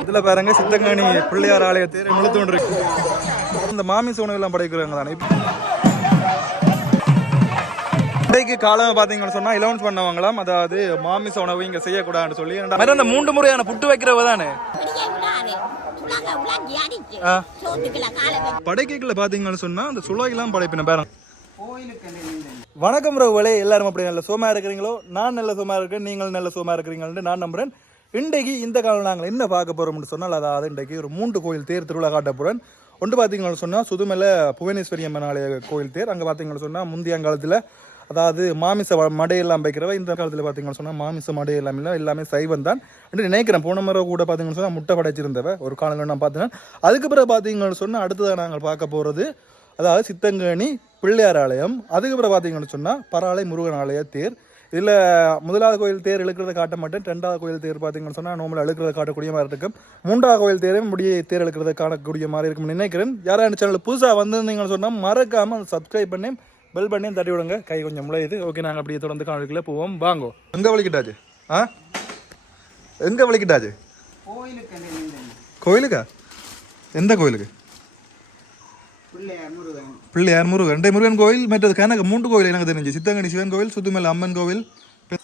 இதுல பாருங்க சித்தங்கனி பிள்ளையார் ஆலயத்தை முழுத்து கொண்டு இருக்கு இந்த மாமி உணவு எல்லாம் படைக்கிறாங்க தானே. இன்றைக்கு காலம் பாத்தீங்கன்னு சொன்னா இலவன்ஸ் பண்ணவங்களாம் அதாவது மாமிச உணவு இங்க செய்யக்கூடாதுன்னு சொல்லி மாதிரி அந்த மூன்று முறையான புட்டு வைக்கிறவ தானே. இப்படியே விடாது பாத்தீங்கன்னு சொன்னா அந்த சுலாகெல்லாம் படைப்பின பேரம் வணக்கம் ரவுகளே எல்லாரும் அப்படி நல்ல சோமா இருக்கிறீங்களோ? நான் நல்ல சோமா இருக்கேன் நீங்கள் நல்ல சோமா இருக்கிறீங்கன்னு நான் நம்புறேன். இன்றைக்கு இந்த காலம் நாங்கள் என்ன பார்க்க போகிறோம்னு சொன்னால் அதாவது இன்றைக்கு ஒரு மூன்று கோயில் தேர் திருவிழா காட்ட போறேன் ஒன்று பார்த்தீங்கன்னு சொன்னால் சுதுமலை புவனேஸ்வரி அம்மன் ஆலய கோயில் தேர். அங்கே பார்த்தீங்கன்னு சொன்னால் முந்தைய காலத்தில் அதாவது மாமிச மடையெல்லாம் வைக்கிறவ இந்த காலத்தில் பார்த்தீங்கன்னு சொன்னால் மாமிச மடை எல்லாம் இல்லை எல்லாமே சைவம் தான். என்று நினைக்கிறேன் போன முறை கூட பார்த்தீங்கன்னு சொன்னால் முட்டை படைச்சிருந்தவ ஒரு காலங்களில் நான் பார்த்தேன். அதுக்கு பிறகு பார்த்தீங்கன்னு சொன்னால் அடுத்ததாக நாங்கள் பார்க்க போகிறது அதாவது சித்தங்கேணி பிள்ளையார் ஆலயம். அதுக்கப்புறம் பார்த்தீங்கன்னு சொன்னால் பராளை முருகன் ஆலய தேர். இதில் முதலாவது கோயில் தேர் இழுக்கிறத காட்ட மாட்டேன். ரெண்டாவது கோயில் தேர் பார்த்தீங்கன்னு சொன்னால் நோமல் இழுக்கிறத காட்டக்கூடிய மாதிரி இருக்கும் மூன்றாவது கோயில் தேரும் முடிய தேர் இழுக்கிறத காணக்கூடிய மாதிரி இருக்கும்னு நினைக்கிறேன். யாராவது சேனல் புதுசாக வந்திருந்தீங்கன்னு சொன்னால் மறக்காமல் சப்ஸ்கிரைப் பண்ணி பெல் பண்ணி தட்டி விடுங்க. கை கொஞ்சம் முளையுது. ஓகே நாங்கள் அப்படியே தொடர்ந்து காணொலிக்குள்ள போவோம். வாங்கோ. எங்கே வலிக்கிட்டாச்சு? ஆ? எங்கே வலிக்கிட்டாச்சு? கோயிலுக்கா எந்த கோயிலுக்கு? பிள்ளையார் முருகன்? ரெண்டே முருகன் கோயில் மற்றது கனக மூன்று கோயில் எனக்கு தெரிஞ்சு. சித்தங்கனி சிவன் கோயில் சுத்துமலை அம்மன் கோவில்.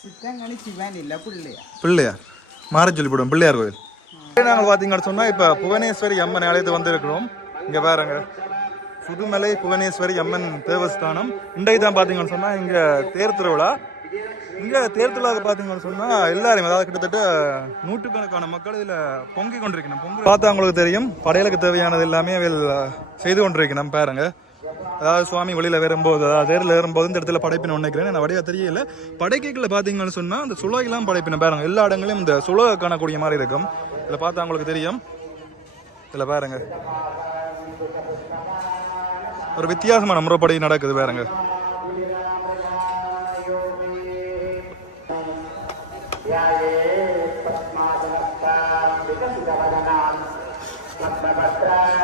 சித்தங்கனி சிவன் இல்ல பிள்ளையார் பிள்ளையார் மாற சொல்லி போடுவோம் பிள்ளையார் கோயில் நாங்கள் பார்த்தீங்கன்னு சொன்னால் இப்போ புவனேஸ்வரி அம்மன் ஆலயத்து வந்திருக்கிறோம். இங்கே பாருங்க. சுதுமலை புவனேஸ்வரி அம்மன் தேவஸ்தானம். இன்றைக்கு தான் பார்த்தீங்கன்னு சொன்னால் இங்கே தேர் திருவிழா. இங்கே தேர் திருவிழாவுக்கு பார்த்தீங்கன்னு சொன்னால் எல்லாரும் அதாவது கிட்டத்தட்ட நூற்றுக்கணக்கான மக்கள் இதில் பொங்கி கொண்டிருக்கணும். பொங்கல் பார்த்தா உங்களுக்கு தெரியும் படையலுக்கு தேவையானது எல்லாமே அவள் செய்து கொண்டிருக்கணும் பாருங்க. அதாவது சுவாமி வழியில் வரும்போது அதாவது தேரில் ஏறும்போது இந்த இடத்துல படைப்பின நினைக்கிறேன் நான் வடிவா தெரியல. படைக்கைகளை பார்த்தீங்கன்னு சொன்னா அந்த சுலகெல்லாம் படைப்பின பாருங்க. எல்லா இடங்களையும் இந்த சுலக காணக்கூடிய மாதிரி இருக்கும். இதில் பார்த்தா உங்களுக்கு தெரியும். இதில் பாருங்க. ஒரு வித்தியாசமான முறைப்படி நடக்குது பாருங்க.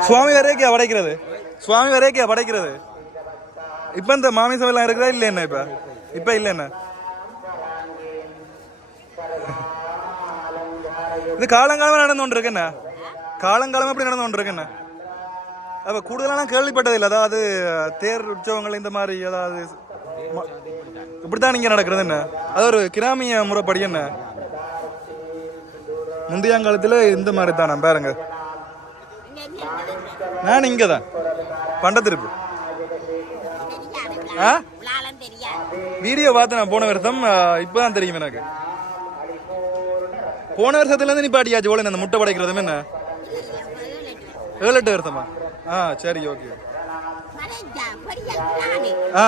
சுவாமி வரைக்கும் வடைக்கிறது சுவாமி வரைக்கே படைக்கிறது? இப்ப இந்த மாமிசம் எல்லாம் இருக்குதா இல்ல என்ன இப்ப? இப்ப இல்ல என்ன? இது காலங்காலமா நடந்து கொண்டிருக்கு என்ன? காலங்காலமா எப்படி நடந்து கொண்டிருக்கு என்ன? அப்ப கூடுதலான கேள்விப்பட்டதில்லை அதாவது தேர் உற்சவங்கள் இந்த மாதிரி அதாவது இப்படித்தான் இங்க நடக்கிறது என்ன? அது ஒரு கிராமிய முறைப்படி என்ன? முந்தையாங்காலத்துல இந்த மாதிரி தானே பாருங்க. நான் இங்க தான் பண்டத்திருப்பு ஆ? வீடியோ பார்த்து நான் போன வருஷம் இப்பதான் தெரியும் எனக்கு. போன வருஷத்துல இருந்து நிப்பாட்டியாச்சு போல இந்த முட்டை படைக்கிறதும் என்ன? ஏழு எட்டு வருஷமா? ஆ சரி ஓகே. ஆ.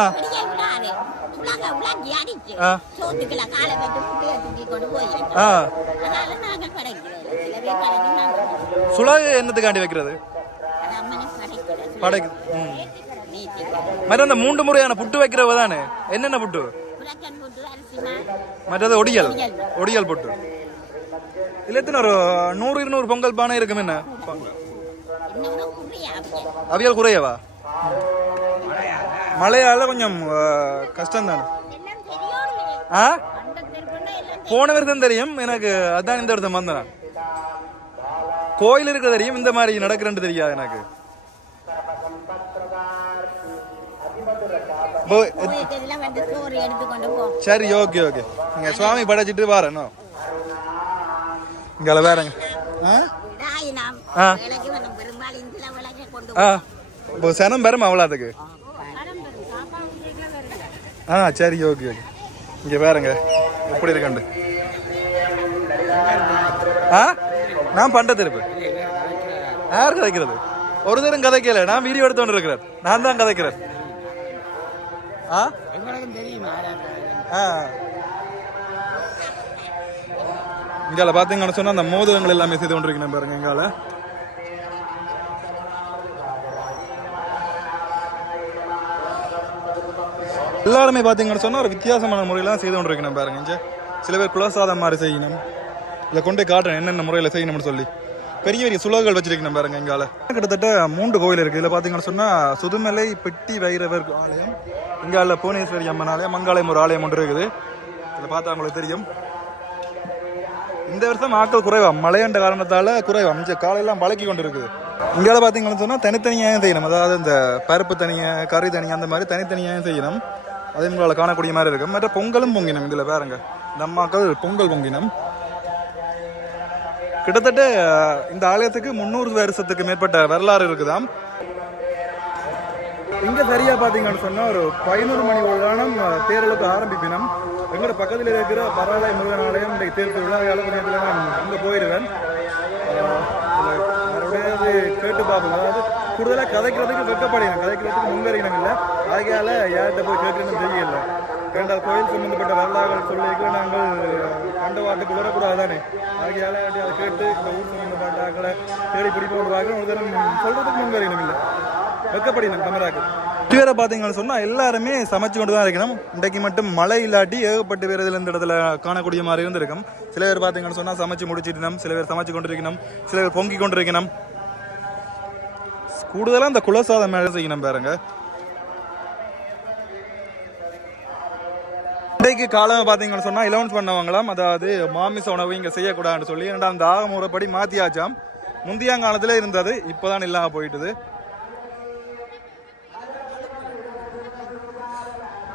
சுலாகு என்னத்துக்காண்டி வைக்கிறது? படைக்கு. ம் மற்ற அந்த மூன்று முறையான புட்டு வைக்கிறவ தானே? என்னென்ன புட்டு? மற்றது ஒடியல். ஒடியல் புட்டு. இல்லை எத்தனை ஒரு நூறு இருநூறு பொங்கல் பானை இருக்கும் என்ன? அவியல் குறையவா? மழையால கொஞ்சம் கஷ்டம் தானே ஆ? போன வருஷம் தெரியும். எனக்கு அதான் இந்த வருஷம் வந்தேன் கோயில் இருக்க தெரியும். இந்த மாதிரி நடக்கிறேன்னு தெரியாது எனக்கு. சரி ஓகே ஓகே. நீங்க சுவாமி படைச்சிட்டு வரேன் இங்கே வேறங்க இப்போ சனம் பெறும் அவ்வளோத்துக்கு. ஆ சரி ஓகே ஓகே. இங்கே வேறங்க எப்படி இருக்கண்டு? ஆ? நான் பண்றது இருப்பேன் யார் கதைக்கிறது? ஒரு தரம் கதைக்கல. நான் வீடியோ எடுத்து கொண்டு இருக்கிறேன் நான் தான் கதைக்கிறேன் ஆ? ஆ. இங்கால பார்த்தீங்கன்னு சொன்னா அந்த மோதகங்கள் எல்லாமே செய்து கொண்டிருக்கணும் பாருங்க இங்கால. எல்லாருமே பார்த்தீங்கன்னு சொன்னா ஒரு வித்தியாசமான முறையெல்லாம் செய்து கொண்டிருக்கணும் பாருங்க சில பேர் குலசாதம் மாதிரி செய்யணும். இல்லை கொண்டு காட்டுறேன் என்னென்ன முறையில் செய்யணும்னு சொல்லி. பெரிய பெரிய சுலகங்கள் வச்சிருக்கணும் பாருங்க எங்கால கிட்டத்தட்ட மூன்று கோயில் இருக்கு. இதில் பார்த்தீங்கன்னு சொன்னா சுதுமலை பெட்டி வைரவர் ஆலயம். இங்கால புவனேஸ்வரி அம்மன் ஆலயம் மங்காலயம் ஒரு ஆலயம் ஒன்று இருக்குது. இதில் பார்த்தா உங்களுக்கு தெரியும். இந்த வருஷம் ஆட்கள் குறைவா மழையண்ட காரணத்தால குறைவா மிச்ச காலையெல்லாம் பழக்கி கொண்டு இருக்குது இங்கே பார்த்தீங்கன்னு சொன்னால் தனித்தனியாக செய்யணும். அதாவது இந்த பருப்பு தனியாக கறி தனியாக அந்த மாதிரி தனித்தனியாக செய்யணும். அதே உங்களால் காணக்கூடிய மாதிரி இருக்கும். மற்ற பொங்கலும் பொங்கினம். இதில் பாருங்க. இந்த அம்மாக்கள் பொங்கல் பொங்கினம். கிட்டத்தட்ட இந்த ஆலயத்துக்கு முந்நூறு வருஷத்துக்கு மேற்பட்ட வரலாறு இருக்குதாம். இங்க சரியா பாத்தீங்கன்னு சொன்னா ஒரு பதினோரு மணி உலகம் தேர்தலுக்கு ஆரம்பிப்பினம். எங்களோட பக்கத்தில் இருக்கிற பரவாயில்லை முருகன் ஆலயம் இன்றைக்கு தேர் திருவிழா ஏழு நான் அங்க போயிடுவேன் கேட்டு பார்ப்போம். அதாவது கூடுதலாக கதைக்கிறதுக்கு வெட்டப்படையணும் கதைக்கிறதுக்கு முன்வரையினம் இல்லை. ஆகையால யார்கிட்ட போய் கேட்கணும்னு தெரியல. ரெண்டாவது கோயில் சம்பந்தப்பட்ட வரலாறுகள் சொல்லிக்கு நாங்கள். கண்ட வாட்டுக்கு தானே ஆகையால அதை கேட்டு இந்த ஊர் சம்பந்தப்பட்ட ஆக்களை தேடி பிடிப்போம் பார்க்கணும் ஒரு தரம் சொல்றதுக்கு முன்வரையினம் இல்லை வெக்கப்படினம் கமராக்கு இதுவரை பார்த்தீங்கன்னு சொன்னால் எல்லாருமே சமைச்சு கொண்டு தான் இருக்கணும். இன்றைக்கு மட்டும் மழை இல்லாட்டி ஏகப்பட்டு பேர் இதில் இந்த இடத்துல காணக்கூடிய மாதிரி இருந்திருக்கும். சில பேர் பார்த்தீங்கன்னு சொன்னால் சமைச்சு முடிச்சிருக்கணும் சில பேர் சமைச்சு கொண்டிருக்கணும். சில பேர் பொங்கி கொண்டிருக்கணும். கூடுதலாக இந்த குலசாதம் மேலே செய்யணும் பாருங்க. இன்றைக்கு காலம் பார்த்தீங்கன்னு சொன்னால் இலவன்ஸ் பண்ணவங்களாம் அதாவது மாமிச உணவு இங்கே செய்யக்கூடாதுன்னு சொல்லி ரெண்டாம் தாக முறைப்படி மாத்தியாச்சாம். முந்தியாங்காலத்தில் இருந்தது இப்போதான் இல்லாமல் போயிட்டுது.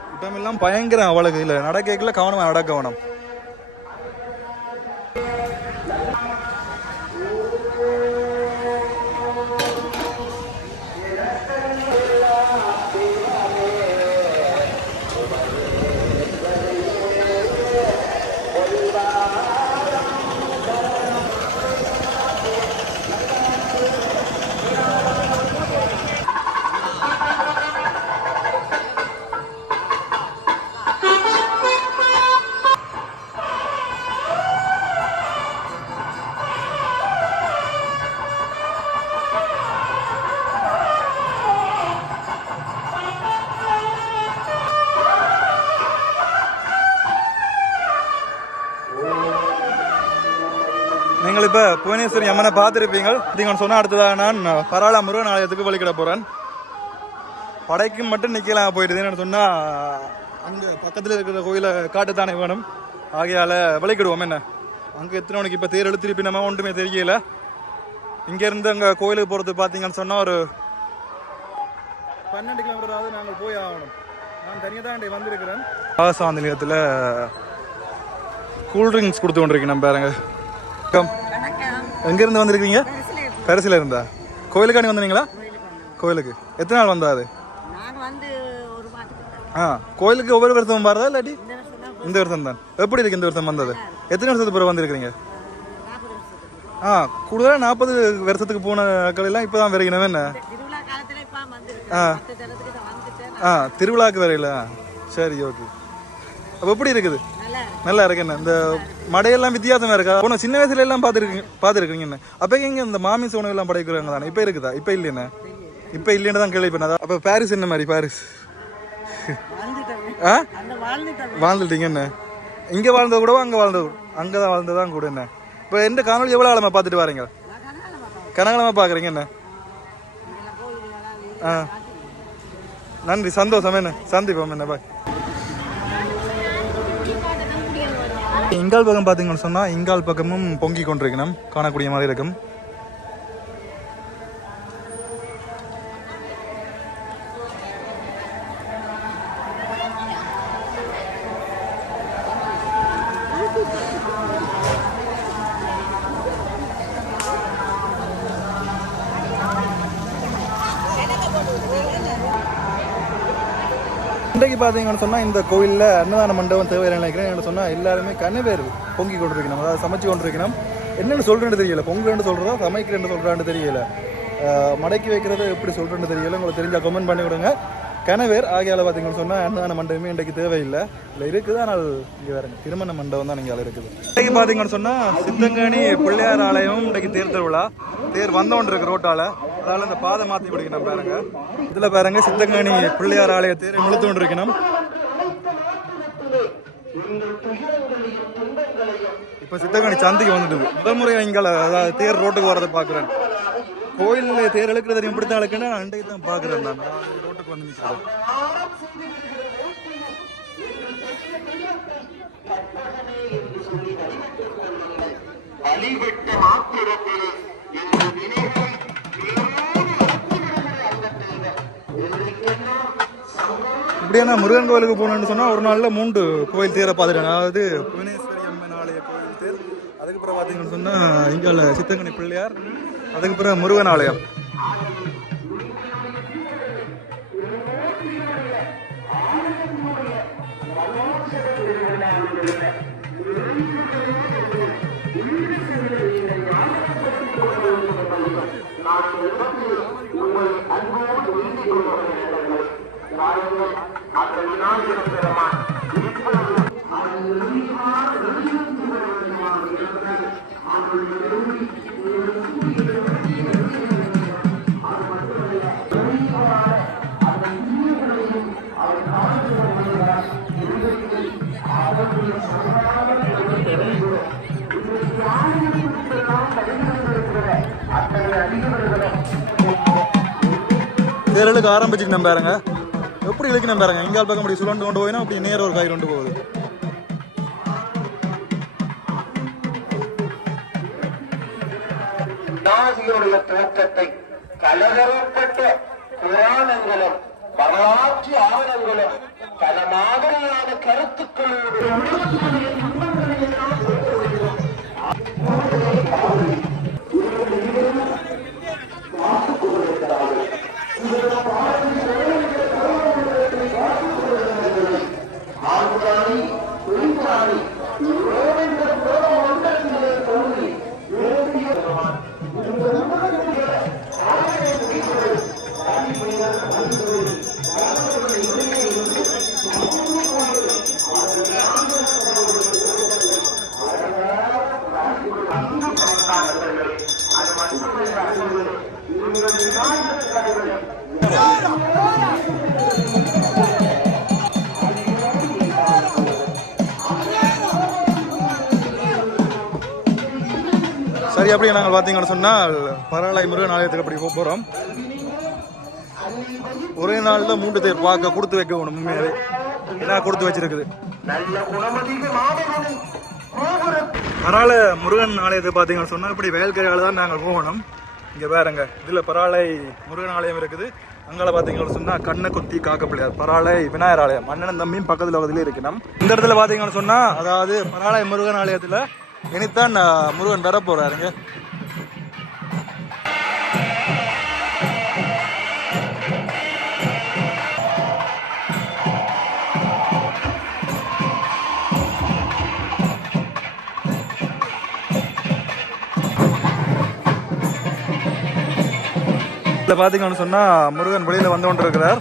கூட்டமெல்லாம் பயங்கரம் அவளுக்கு. இல்லை நடக்கல கவனமாக நடக்கவனம் நீங்கள் இப்போ புவனேஸ்வரி அம்மனை பார்த்துருப்பீங்க நீங்கள் சொன்ன அடுத்ததாக நான் பரவாயில்ல முருகன் ஆலயத்துக்கு வழிகிட போகிறேன் படைக்கும் மட்டும் நிற்கலாம் போயிடுதுன்னு சொன்னால் அங்கே பக்கத்தில் இருக்கிற கோயிலை காட்டுத்தானே வேணும். ஆகையால் வழிக்கிடுவோம் என்ன? அங்கே எத்தனை மணிக்கு இப்போ தேர் எழுத்திருப்பி நம்ம ஒன்றுமே தெரியல. இங்கேருந்து அங்கே கோயிலுக்கு போகிறது பார்த்தீங்கன்னு சொன்னால் ஒரு பன்னெண்டு கிலோமீட்டராவது நாங்கள் போய் ஆகணும். நான் தனியாக தான் வந்திருக்கிறேன் ஆசாந்த நிலையத்தில் கூல்ட்ரிங்க்ஸ் கொடுத்து கொண்டிருக்கேன் நம்ம பாருங்க. கம் எங்கேருந்து வந்திருக்கீங்க? பரிசில் இருந்தா. கோயிலுக்காண்டி வந்தீங்களா கோயிலுக்கு. எத்தனை நாள் வந்தா அது? ஆ கோயிலுக்கு ஒவ்வொரு வருஷம் வரதா இல்லாட்டி? இந்த வருஷம் தான் எப்படி இருக்கு இந்த வருஷம் வந்தது? எத்தனை வருஷத்துக்கு பிறகு வருஷத்துக்கு ஆ கூடுதலாக நாற்பது வருஷத்துக்கு போன ஆட்கள் எல்லாம் இப்போ தான் வரைக்கணும் என்ன ஆ. ஆ திருவிழாக்கு வரையில? சரி ஓகே அப்போ எப்படி இருக்குது? நல்லா இருக்கு. நல்லா இருக்கு என்ன? இந்த மடையெல்லாம் வித்தியாசமா இருக்கா? போன சின்ன வயசுல எல்லாம் பார்த்துருக்கீங்க பார்த்துருக்கீங்க என்ன? அப்போ எங்க இந்த மாமிச உணவு எல்லாம் படைக்கிறாங்க தானே? இப்போ இருக்குதா? இப்போ இல்லைண்ணே இப்போ இல்லைன்னு தான் கேள்விப்பட்டேன். அப்போ பாரிஸ் என்ன மாதிரி? பாரிஸ். ஆ? அந்த வாழ்ந்துட்டேன் வாழ்ந்துட்டீங்க என்ன? இங்கே வாழ்ந்தது கூடவா அங்கே வாழ்ந்தது அங்கே தான் வாழ்ந்ததான் கூட என்ன? இப்போ எந்த காணொலி எவ்வளோ காலமாக பார்த்துட்டு வரீங்க? கனகாலமாக பார்க்குறீங்க என்ன? ஆ. நன்றி சந்தோஷம் என்ன? சந்திப்போம் என்ன? பாய். இங்கால் பக்கம் பார்த்தீங்கன்னு சொன்னால் இங்கால் பக்கமும் பொங்கி கொண்டிருக்கணும். காணக்கூடிய மாதிரி இருக்கும். பார்த்தீங்கன்னு சொன்னால் இந்த கோயிலில் அன்னதான மண்டபம் தேவையான நினைக்கிறேன். சொன்னால் எல்லாருமே கண்ணவேர் பொங்கி கொண்டிருக்கணும். அதாவது சமைச்சு கொண்டிருக்கணும். என்னென்னு சொல்கிறேன்னு தெரியல. பொங்கல்னு சொல்கிறதா சமைக்கிறேன்னு சொல்கிறான்னு தெரியல. மடக்கி வைக்கிறது எப்படி சொல்கிறேன்னு தெரியல. உங்களுக்கு தெரிஞ்சால் கமெண்ட் பண்ணி விடுங்க. கணவேர் ஆகையால் பார்த்தீங்கன்னு சொன்னால் அன்னதான மண்டபமே இன்றைக்கு தேவையில்லை. இல்லை இருக்குது. ஆனால் இங்கே வேறு திருமண மண்டபம் தான் இங்கே இருக்குது. இன்றைக்கு பார்த்தீங்கன்னு சொன்னால் சித்தங்கனி பிள்ளையார் ஆலயம் இன்றைக்கு தேர் திருவிழா. தேர் வந்தவன் இருக்கு ரோட்டால். அதனால இந்த பாதை மாற்றி பிடிக்கணும் பாருங்க. இதில் பாருங்க சித்தங்காணி பிள்ளையார் ஆலய தேரை முழுத்து கொண்டு இருக்கணும் இப்போ சித்தங்கனி சந்தைக்கு வந்துட்டு முதல் முறை இங்கே அதாவது தேர் ரோட்டுக்கு வரதை பார்க்குறேன் கோயிலில் தேர் இழுக்கிறது தெரியும் இப்படி தான் இழுக்குன்னா தான் பார்க்குறேன் நான். ரோட்டுக்கு வந்து நிற்கிறேன் வழிபட்ட இப்படியான முருகன் கோயிலுக்கு போகணும்னு சொன்னால் ஒரு நாளில் மூன்று கோயில் தேரை பார்த்துட்டேன் அதாவது புவனேஸ்வரி அம்மன் ஆலய கோயில் தேர். அதுக்கப்புறம் பார்த்தீங்கன்னு சொன்னால் இங்கே சித்தங்கனி பிள்ளையார் அதுக்கப்புறம் முருகன் ஆலயம். உங்களை அன்போடு அந்த விநாயகர் பெருமான் தேரலுக்கு ஆரம்பிச்சுட்டு பாருங்க. எப்படி இழுக்கணும் பாருங்க. எங்கால் பக்கம் அப்படி சுழண்டு கொண்டு போயினா அப்படி நேர ஒரு காய் கொண்டு போகுது. நாசியுடைய தோற்றத்தை கலகரப்பட்ட புராணங்களும் வரலாற்று ஆவணங்களும் பல மாதிரியான கருத்துக்களோடு அது எப்படி நாங்கள் பார்த்தீங்கன்னு சொன்னால் பரவாயில்லை முருகன் ஆலயத்துக்கு அப்படி போக போகிறோம் ஒரே நாளில் மூன்று தேர் பார்க்க கொடுத்து வைக்க வேணும் உண்மையாவே. என்ன கொடுத்து வச்சிருக்குது. பரவாயில்ல முருகன் ஆலயத்தை பார்த்தீங்கன்னு சொன்னால் இப்படி வயல்கரையால் தான் நாங்கள் போகணும். இங்கே வேறங்க இதில் பரவாயில்லை முருகன் ஆலயம் இருக்குது. அங்கால பார்த்தீங்கன்னு சொன்னால் கண்ணை குத்தி காக்க பிள்ளையார் பரவாயில்லை விநாயகர் ஆலயம். அண்ணன் தம்பியும் பக்கத்தில் பக்கத்துலேயே இருக்கணும். இந்த இடத்துல பார்த்தீங்கன்னு சொன்னால் அதாவது பரவாயில்லை முருகன் ஆலயத்தில் இனித்தான் முருகன் வர போகிறாருங்க இதில் பார்த்தீங்கன்னு சொன்னால் முருகன் வெளியில் வந்து கொண்டிருக்கிறார்.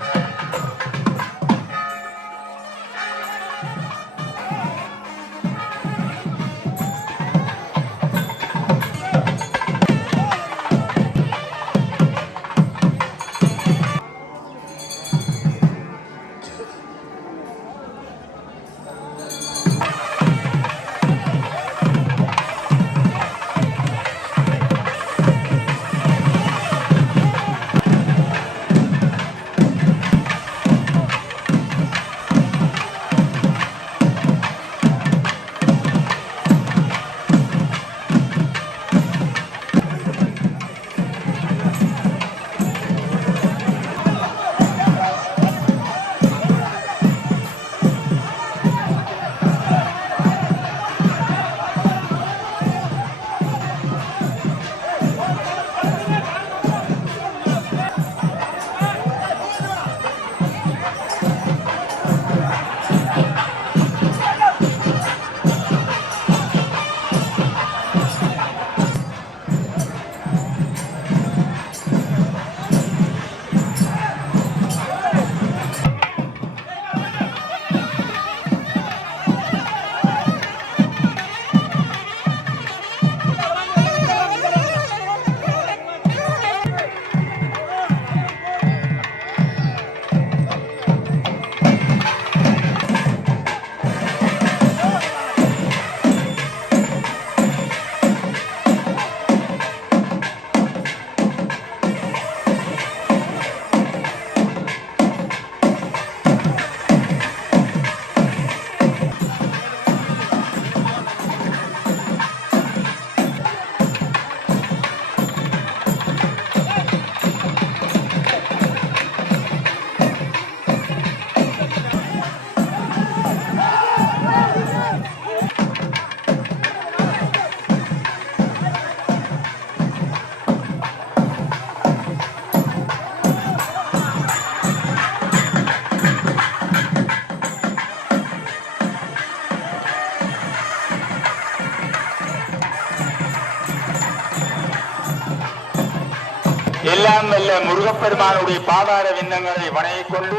முகப்பெருமானுடைய பாதார விண்ணங்களை வணங்கிக் கொண்டு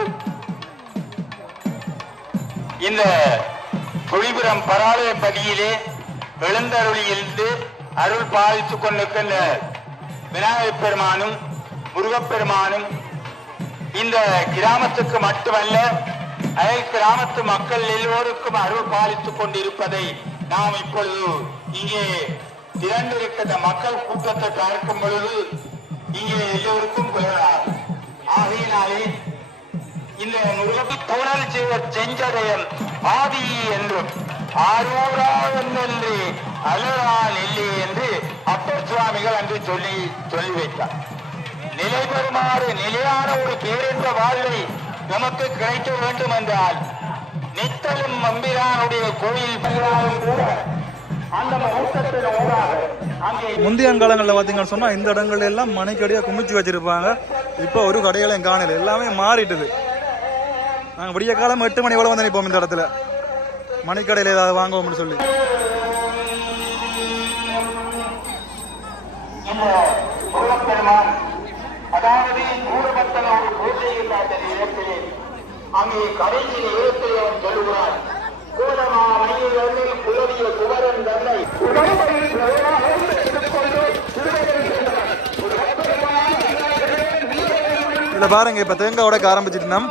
இந்த குழிபுரம் பராலய பதியிலே எழுந்தருளியிருந்து அருள் பாதித்துக் கொண்டிருக்கின்ற விநாயகப் பெருமானும் முருகப்பெருமானும் இந்த கிராமத்துக்கு மட்டுமல்ல அயல் கிராமத்து மக்கள் எல்லோருக்கும் அருள் பாலித்துக் கொண்டிருப்பதை நாம் இப்பொழுது இங்கே திரண்டிருக்கின்ற மக்கள் கூட்டத்தை பார்க்கும் பொழுது இங்கே எல்லோருக்கும் புகழார் ஆகையினாலே இந்த முருகப்பி புனல் செய்வ செஞ்சதயம் ஆதி என்றும் ஆரூரா என்று அலரால் இல்லை என்று அப்பர் சுவாமிகள் அன்று சொல்லி சொல்லி வைத்தார். நிலை பெறுமாறு நிலையான ஒரு பேரென்ற வாழ்வை நமக்கு கிடைக்க வேண்டும் என்றால் நித்தலும் மம்பிரானுடைய கோயில் பெருமாளும் கூட முந்தைய காலங்களில் பார்த்தீங்கன்னு சொன்னால் இந்த இடங்கள்ல எல்லாம் மணிக்கடியாக குமிச்சு வச்சிருப்பாங்க. இப்போ ஒரு கடைகளையும் காணல எல்லாமே மாறிட்டுது. நாங்கள் விடிய காலம் எட்டு மணி போல வந்து நிற்போம் இந்த இடத்துல. மணிக்கடையில் ஏதாவது வாங்குவோம்னு சொல்லி. அதாவது நேரத்திலே அங்கே கடைசி நேரத்திலே அவன் சொல்லுகிறான் இதில் பாருங்க இப்போ தேங்காய் உடைக்க ஆரம்பிச்சிட்டு நம்ம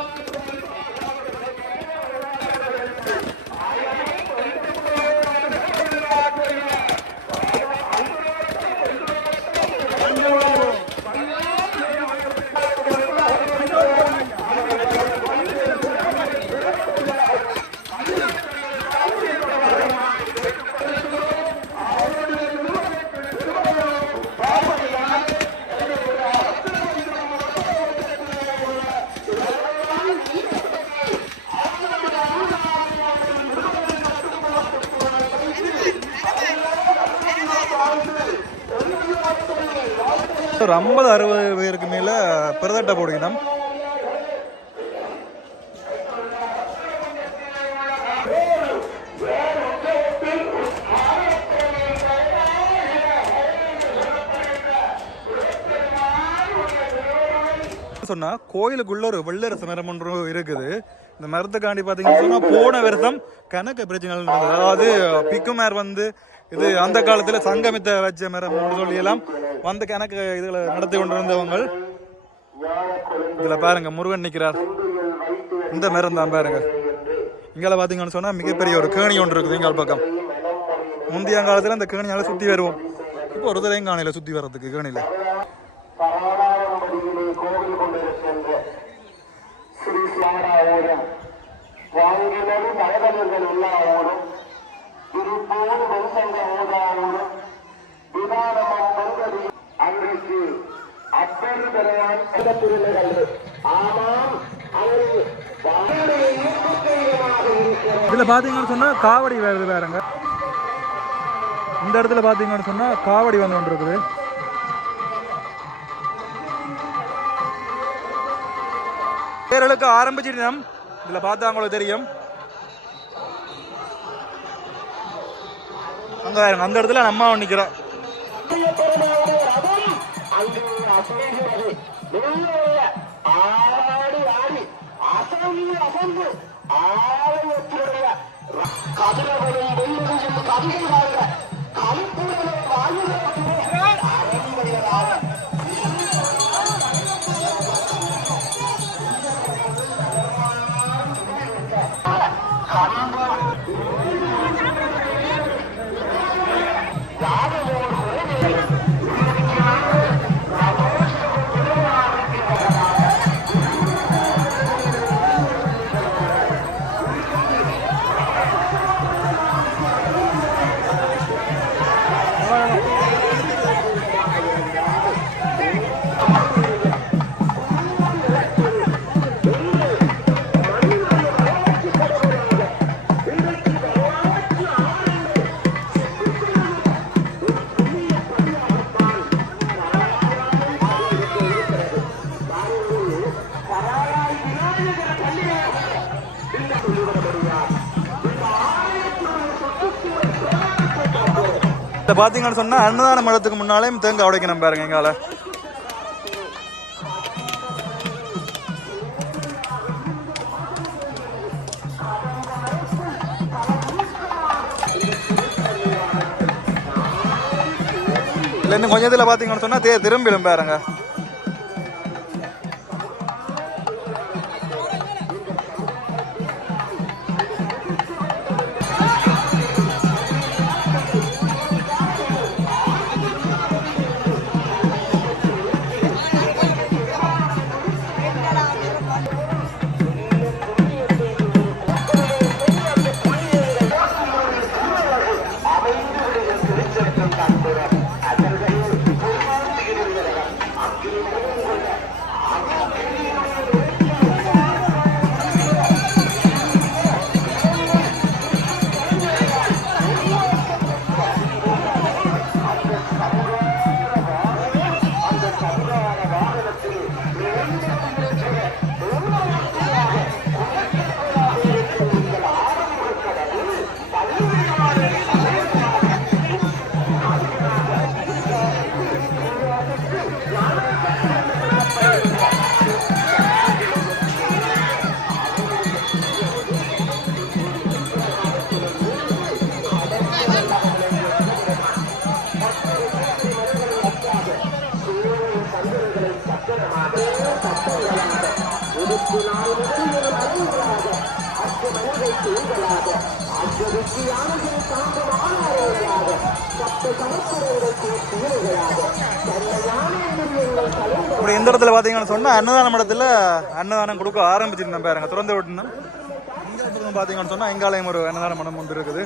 ஒரு ஐம்பது பேருக்கு மேலே பிரதட்ட போடுகிறோம் சொன்னா கோயிலுக்குள்ள ஒரு வெள்ளரச மரம் ஒன்று இருக்குது. இந்த மரத்துக்காண்டி பார்த்தீங்கன்னு போன வருஷம் கணக்கு பிரச்சனைகள் நடந்தது. அதாவது பிக்குமேர் வந்து இது அந்த காலத்துல சங்கமித்த வச்ச மரம் சொல்லி எல்லாம் வந்து கணக்கு இதுல நடத்தி கொண்டிருந்தவங்க இதுல பாருங்க முருகன் நிக்கிறார். இந்த மரம் தான் பாருங்க. இங்கால பாத்தீங்கன்னு சொன்னா மிகப்பெரிய ஒரு கேணி ஒன்று இருக்குது எங்கள் பக்கம். முந்தைய காலத்துல அந்த கேணியால சுத்தி வருவோம். இப்போ ஒரு தடையும் காணையில சுத்தி வர்றதுக்கு கேணியில. வாங்கினது நகரங்கள் எல்லா ஊரும் திருப்பூர் வெண்சங்க விமானமம் பொங்கதி அன்றைக்கு அப்பர் பெருமான் ஆமாம் இதுல பாத்தீங்கன்னு சொன்னா காவடி வருது இந்த இடத்துல பாத்தீங்கன்னு சொன்னா காவடி வந்து கொண்டு இருக்குது பேரழுக்க ஆரம்பிச்சிட்டோம் இதுல பார்த்தா உங்களுக்கு தெரியும். அங்க அந்த இடத்துல நம்ம அம்மா நிக்கிறோம் அங்கு அசைகிறது. நிறைய ஆடி ஆடி அசைந்து அசைந்து ஆலயத்தினுடைய கதிரவனும் வெள்ளியும் கவிகள் வாழ்க கலிப்புடனும் வாழ்கிறவர்களே பார்த்தீங்கன்னு சொன்னால் அன்னதான மடத்துக்கு முன்னாலே தேங்காய் உடைக்கணும் பாருங்க எங்கால இல்லை இன்னும் கொஞ்சத்தில் பார்த்தீங்கன்னு சொன்னால் தே திரும்பிடும் பாருங்க. இப்படி இந்த இடத்துல பார்த்தீங்கன்னு சொன்னால் அன்னதான மடத்தில் அன்னதானம் கொடுக்க ஆரம்பிச்சிருந்தேன் பாருங்க. திறந்து விட்டுனா இந்த இடத்துல பார்த்தீங்கன்னு சொன்னால் எங்காலயம் ஒரு அன்னதான மடம் ஒன்று இருக்குது.